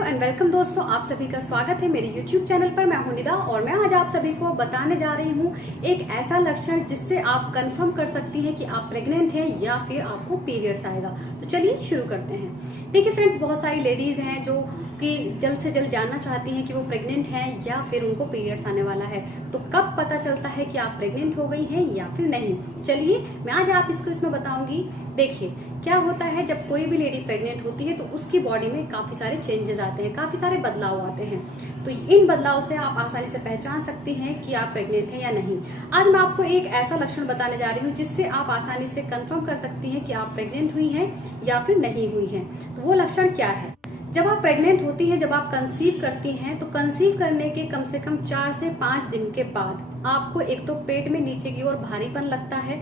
Hello and welcome दोस्तों, आप सभी का स्वागत है मेरे YouTube चैनल पर। मैं हूं निदा और मैं आज आप सभी को बताने जा रही हूं एक ऐसा लक्षण जिससे आप कंफर्म कर सकती हैं कि आप प्रेग्नेंट हैं या फिर आपको पीरियड्स आएगा। तो चलिए शुरू करते हैं। देखिए फ्रेंड्स, बहुत सारी लेडीज हैं जो कि जल्द से जल्द जानना चाहती हैं कि वो प्रेग्नेंट हैं या फिर उनको पीरियड्स आने वाला है। तो कब पता चलता है कि आप प्रेग्नेंट हो गई हैं या फिर नहीं? चलिए मैं आज आप इसको इसमें बताऊंगी। देखिए क्या होता है, जब कोई भी लेडी प्रेग्नेंट होती है तो उसकी बॉडी में काफी सारे चेंजेस आते हैं, काफी सारे बदलाव आते हैं। तो इन बदलाव से आप आसानी से पहचान सकती हैं कि आप प्रेग्नेंट हैं या नहीं। आज मैं आपको एक ऐसा लक्षण बताने जा रही हूँ जिससे आप आसानी से कंफर्म कर सकती हैं कि आप प्रेग्नेंट हुई हैं या फिर नहीं हुई हैं। तो वो लक्षण क्या है? जब आप प्रेग्नेंट होती हैं, जब आप कंसीव करती हैं, तो कंसीव करने के कम से कम 4 से 5 दिन के बाद आपको एक तो पेट में नीचे की ओर भारीपन लगता है,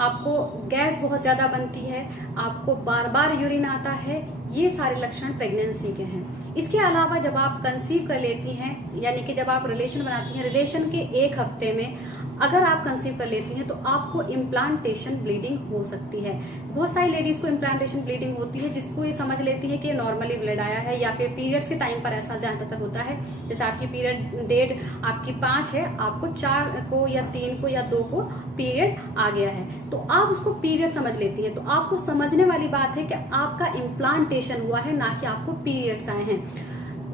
आपको गैस बहुत ज्यादा बनती है, आपको बार बार यूरिन आता है। ये सारे लक्षण प्रेगनेंसी के हैं। इसके अलावा जब आप कंसीव कर लेती हैं, यानी कि जब आप रिलेशन बनाती हैं, रिलेशन के 1 हफ्ते में अगर आप कंसीव कर लेती हैं तो आपको इम्प्लांटेशन ब्लीडिंग हो सकती है। बहुत सारी लेडीज को इम्प्लांटेशन ब्लीडिंग होती है, जिसको ये समझ लेती है कि नॉर्मली ब्लड आया है, या फिर पीरियड्स के टाइम पर ऐसा ज्यादातर होता है। जैसे आपकी पीरियड डेट आपकी 5 है, आपको 4 को या 3 को या 2 को पीरियड आ गया है, तो आप उसको पीरियड समझ लेती है। तो आपको समझने वाली बात है कि आपका इम्प्लांटेशन हुआ है, ना कि आपको पीरियड्स आए हैं।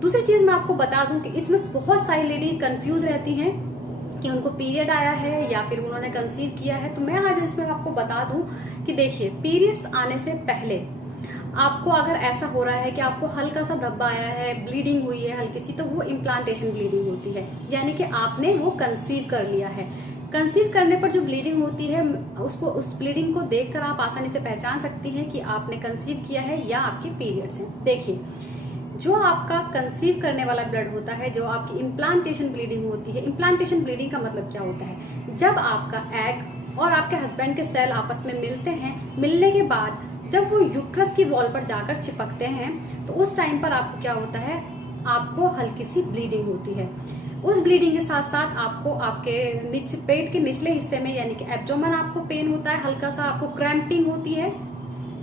दूसरी चीज मैं आपको बता दूं कि इसमें बहुत सारी लेडी कंफ्यूज रहती हैं कि उनको पीरियड आया है या फिर उन्होंने कंसीव किया है। तो मैं आज इसमें आपको बता दूं कि देखिए, पीरियड्स आने से पहले आपको अगर ऐसा हो रहा है कि आपको हल्का सा धब्बा आया है, ब्लीडिंग हुई है हल्की सी, तो वो इम्प्लांटेशन ब्लीडिंग होती है, यानी कि आपने वो कंसीव कर लिया है। कंसीव करने पर जो ब्लीडिंग होती है, उसको उस ब्लीडिंग को देखकर आप आसानी से पहचान सकती हैं कि आपने कंसीव किया है या आपके पीरियड्स हैं। देखिए, जो आपका कंसीव करने वाला ब्लड होता है, जो आपकी इम्प्लांटेशन ब्लीडिंग होती है। इम्प्लांटेशन ब्लीडिंग का मतलब क्या होता है? जब आपका एग और आपके हस्बैंड के सेल आपस में मिलते हैं, मिलने के बाद जब वो यूट्रस की वॉल पर जाकर चिपकते हैं, तो उस टाइम पर आपको क्या होता है? आपको हल्की सी ब्लीडिंग होती है। उस ब्लीडिंग के साथ साथ आपको आपके पेट के निचले हिस्से में, यानी कि एब्डोमेन, आपको पेन होता है, हल्का सा आपको क्रैम्पिंग होती है।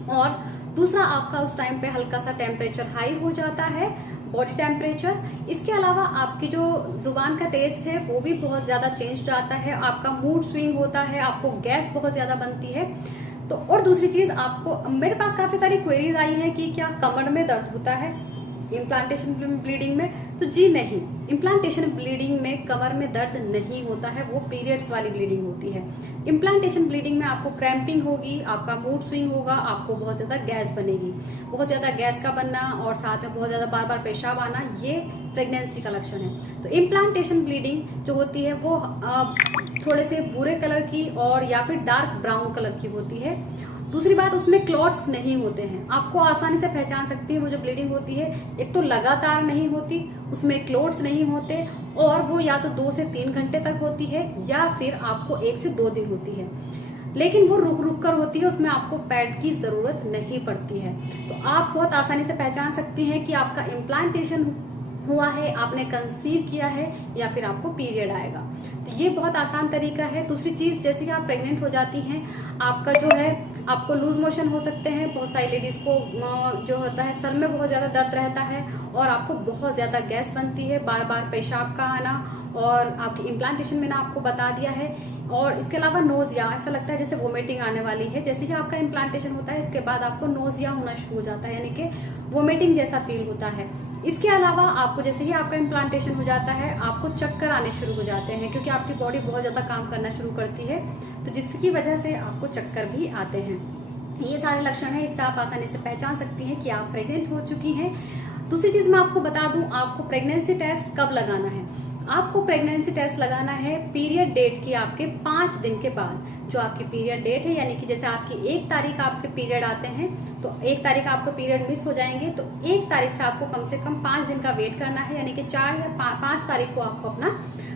और दूसरा, आपका उस टाइम पे हल्का सा टेम्परेचर हाई हो जाता है, बॉडी टेम्परेचर। इसके अलावा आपकी जो जुबान का टेस्ट है वो भी बहुत ज्यादा चेंज जाता है, आपका मूड स्विंग होता है, आपको गैस बहुत ज्यादा बनती है। तो और दूसरी चीज, आपको मेरे पास काफी सारी क्वेरीज आई है कि क्या कमर में दर्द होता है इम्प्लांटेशन ब्लीडिंग में? तो जी नहीं, इम्प्लांटेशन ब्लीडिंग में कमर में दर्द नहीं होता है, वो पीरियड्स वाली ब्लीडिंग होती है। इम्प्लांटेशन ब्लीडिंग में आपको क्रैम्पिंग होगी, आपका मूड स्विंग होगा, आपको बहुत ज्यादा गैस बनेगी। बहुत ज्यादा गैस का बनना और साथ में बहुत ज्यादा बार बार पेशाब आना, ये प्रेगनेंसी का लक्षण है। तो इम्प्लांटेशन ब्लीडिंग जो होती है वो थोड़े से भूरे कलर की और या फिर डार्क ब्राउन कलर की होती है। दूसरी बात, उसमें क्लॉट्स नहीं होते हैं। आपको आसानी से पहचान सकती है वो जो ब्लीडिंग होती है, एक तो लगातार नहीं होती, उसमें क्लॉट्स नहीं होते, और वो या तो 2 से 3 घंटे तक होती है या फिर आपको 1 से 2 दिन होती है। लेकिन वो रुक रुक कर होती है, उसमें आपको पैड की जरूरत नहीं पड़ती है। तो आप बहुत आसानी से पहचान सकती हैं कि आपका इम्प्लांटेशन हुआ है, आपने कंसीव किया है, या फिर आपको पीरियड आएगा। तो ये बहुत आसान तरीका है। दूसरी चीज, जैसे कि आप प्रेग्नेंट हो जाती हैं, आपका जो है आपको लूज मोशन हो सकते हैं। बहुत सारी लेडीज को जो होता है, सर में बहुत ज्यादा दर्द रहता है और आपको बहुत ज्यादा गैस बनती है, बार बार पेशाब का आना, और आपकी इम्प्लांटेशन मैंने आपको बता दिया है। और इसके अलावा नोजिया, ऐसा लगता है जैसे वोमिटिंग आने वाली है। जैसे ही आपका इम्प्लांटेशन होता है, इसके बाद आपको नोजिया होना शुरू हो जाता है, यानी कि वोमिटिंग जैसा फील होता है। इसके अलावा आपको जैसे ही आपका इम्प्लांटेशन हो जाता है, आपको चक्कर आने शुरू हो जाते हैं, क्योंकि आपकी बॉडी बहुत ज्यादा काम करना शुरू करती है, तो जिसकी वजह से आपको चक्कर भी आते हैं। ये सारे लक्षण हैं, इससे आप आसानी से पहचान सकती हैं कि आप प्रेग्नेंट हो चुकी हैं। दूसरी चीज मैं आपको बता दूं, आपको प्रेगनेंसी टेस्ट कब लगाना है? आपको प्रेगनेंसी टेस्ट लगाना है पीरियड डेट की आपके 5 दिन के बाद। जो आपकी पीरियड डेट है, यानी कि जैसे आपकी 1 तारीख आपके पीरियड आते हैं, तो 1 तारीख आपको पीरियड मिस हो जाएंगे, तो 1 तारीख से आपको कम से कम 5 दिन का वेट करना है, यानी कि 4 या 5 तारीख को आपको अपना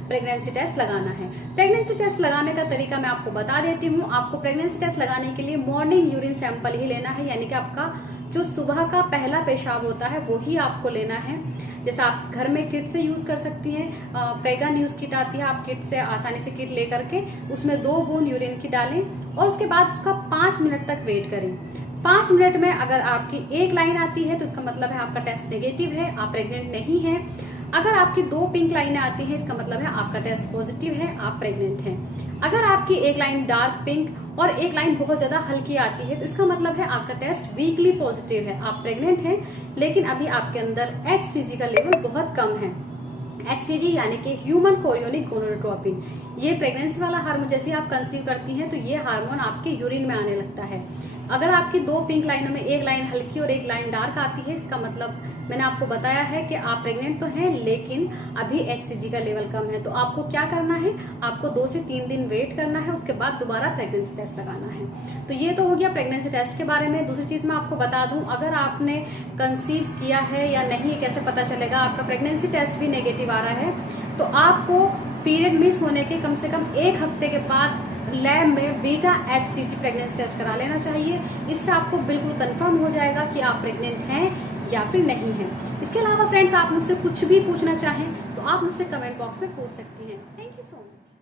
प्रेगनेंसी टेस्ट लगाना है। प्रेगनेंसी टेस्ट लगाने का तरीका मैं आपको बता देती हूँ। आपको प्रेगनेंसी टेस्ट लगाने के लिए मॉर्निंग यूरिन सैंपल ही लेना है, यानी कि आपका जो सुबह का पहला पेशाब होता है वो ही आपको लेना है। जैसे आप घर में किट से यूज कर सकती हैं, प्रेगा न्यूज किट आती है, आप किट से आसानी से किट लेकर के उसमें 2 बूंद यूरिन की डालें और उसके बाद उसका 5 मिनट तक वेट करें। 5 मिनट में अगर आपकी एक लाइन आती है तो इसका मतलब है आपका टेस्ट नेगेटिव है, आप प्रेग्नेंट नहीं है। अगर आपकी 2 पिंक लाइनें आती हैं इसका मतलब है आपका टेस्ट पॉजिटिव है, आप प्रेग्नेंट हैं। अगर आपकी एक लाइन डार्क पिंक और एक लाइन बहुत ज्यादा हल्की आती है तो इसका मतलब है आपका टेस्ट वीकली पॉजिटिव है, आप प्रेग्नेंट हैं, लेकिन अभी आपके अंदर HCG का लेवल बहुत कम है। HCG यानी कि ह्यूमन कोरियोनिक गोनाडोट्रोपिन, ये प्रेगनेंसी वाला हार्मोन। जैसे आप कंसीव करती हैं तो ये हार्मोन आपके यूरिन में आने लगता है। अगर आपकी 2 पिंक लाइनों में एक लाइन हल्की और एक लाइन डार्क आती है, इसका मतलब मैंने आपको बताया है कि आप प्रेग्नेंट तो हैं लेकिन अभी HCG का लेवल कम है। तो आपको क्या करना है, आपको 2 से 3 दिन वेट करना है, उसके बाद दोबारा प्रेगनेंसी टेस्ट लगाना है। तो ये तो हो गया प्रेगनेंसी टेस्ट के बारे में। दूसरी चीज मैं आपको बता दूं, अगर आपने कंसीव किया है या नहीं कैसे पता चलेगा, आपका प्रेगनेंसी टेस्ट भी नेगेटिव आ रहा है तो आपको पीरियड मिस होने के कम से कम 1 हफ्ते के बाद लैब में बीटा HCG प्रेगनेंसी टेस्ट करा लेना चाहिए। इससे आपको बिल्कुल कंफर्म हो जाएगा कि आप प्रेग्नेंट हैं या फिर नहीं हैं। इसके अलावा फ्रेंड्स, आप मुझसे कुछ भी पूछना चाहें तो आप मुझसे कमेंट बॉक्स में पूछ सकती हैं। Thank you so much.